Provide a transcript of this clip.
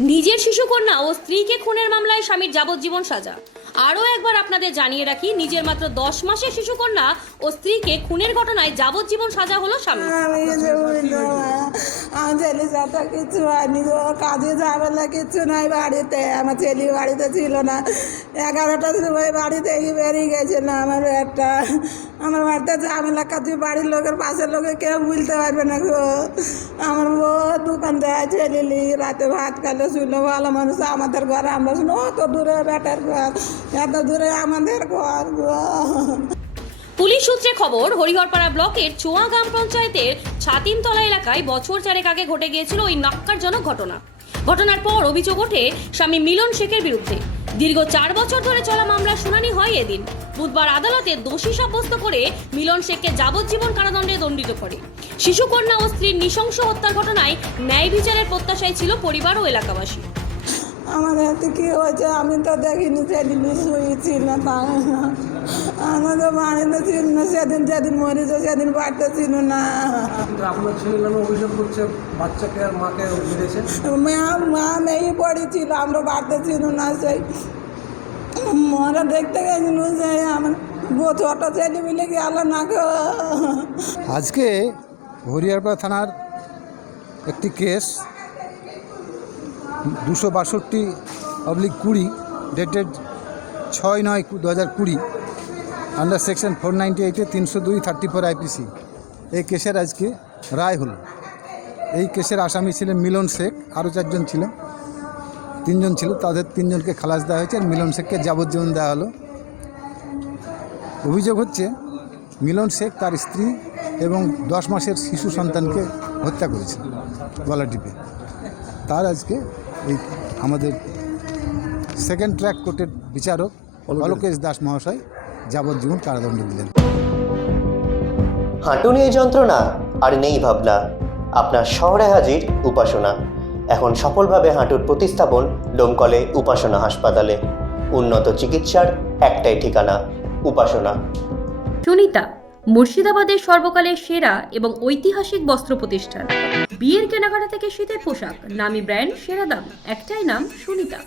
নিজের শিশুকন্যা ও স্ত্রীকে খুনের মামলায় স্বামীর যাবজ্জীবন সাজা। আরও একবার আপনাদের জানিয়ে রাখি, নিজের মাত্র 10 মাসের শিশুকন্যা ও স্ত্রীকে খুনের ঘটনায় যাবজ্জীবন সাজা হলো স্বামী। আমার ছেলে সাথে কিছু হয়নি, কাজে ঝামেলা কিছু নাই বাড়িতে। আমার ছেলে বাড়িতে ছিল না, 11টার সময় বাড়ি থেকে বেরিয়ে গেছিল। আমার বাড়িতে ঝামেলা কাজে বাড়ির লোকের পাশের লোকে কেউ বুঝতে পারবে না গো। আমার বউ দোকান দেয়, ছেলে রাতে ভাত খাইলে শুনলো ভালো মানুষ। আমাদের ঘরে আমরা শুনো অত দূরে বেটার ঘর, এত দূরে আমাদের ঘর গো। পুলিশ সূত্রে খবর, হরিহরপাড়া ব্লকের চোয়া গ্রাম পঞ্চায়েতের ছাতিমতলা এলাকায় বছর 4 আগে ঘটে গিয়েছিল ওই ন্যক্কারজনক ঘটনা। ঘটনার পর অভিযোগ ওঠে স্বামী মিলন শেখের বিরুদ্ধে। দীর্ঘ 4 বছর ধরে চলা মামলার শুনানি হয় এদিন। বুধবার আদালতে দোষী সাব্যস্ত করে মিলন শেখকে যাবজ্জীবন কারাদণ্ডে দণ্ডিত করে। শিশুকন্যা ও স্ত্রীর নৃশংস হত্যার ঘটনায় ন্যায় বিচারের প্রত্যাশায় ছিল পরিবার ও এলাকাবাসী। আমার হাতে কি হয়েছে আমি তো দেখিনি, সেদিন শুয়েছিল না, আমাদের বাড়িতে ছিল না। যেদিন মরেছে সেদিন বাড়িতে ছিল না। আপনার ছেলে নামে অভিযোগ করছে বাচ্চাকে আর মাকে মেরেছে। মা মেয়ে পড়েছিল, আমরা বাড়িতে ছিল না। সেই মরা দেখতে গেছিল, সেই আমার ছোট ছেলে মিলে গেল না গো। আজকে হরিহরপাড়া থানার একটি case 262/20 dated 6/9/2020 under section 498 302-34 IPC। এই কেসের আজকে রায় হলো। এই কেসের আসামি ছিলেন মিলন শেখ, আরও 4 জন ছিল, 3 জন ছিল, তাদের 3 জনকে খালাস দেওয়া হয়েছে আর মিলন শেখকে যাবজ্জীবন দেওয়া হলো। অভিযোগ হচ্ছে মিলন শেখ তার স্ত্রী এবং 10 মাসের শিশু সন্তানকে হত্যা করেছে গলা টিপে। তার আজকে এই আমাদের সেকেন্ড ট্র্যাক কোর্টের বিচারক অলোকেশ দাস মহাশয় যাবজ্জীবন কারাদণ্ড দিলেন। হাঁটু নিয়ে যন্ত্রণা আর নেই ভাবনা, আপনার শহরে হাজির উপাসনা। এখন সফলভাবে হাঁটুর প্রতিস্থাপন ডোমকলে উপাসনা হাসপাতালে। উন্নত চিকিৎসার একটাই ঠিকানা, উপাসনা। সুনিতা, মুর্শিদাবাদের সর্বকালের সেরা এবং ঐতিহাসিক বস্ত্র প্রতিষ্ঠান। বিয়ের কেনাকাটা থেকে শীতের পোশাক, নামি ব্র্যান্ড, সেরা দাম, একটাই নাম সুনিতা।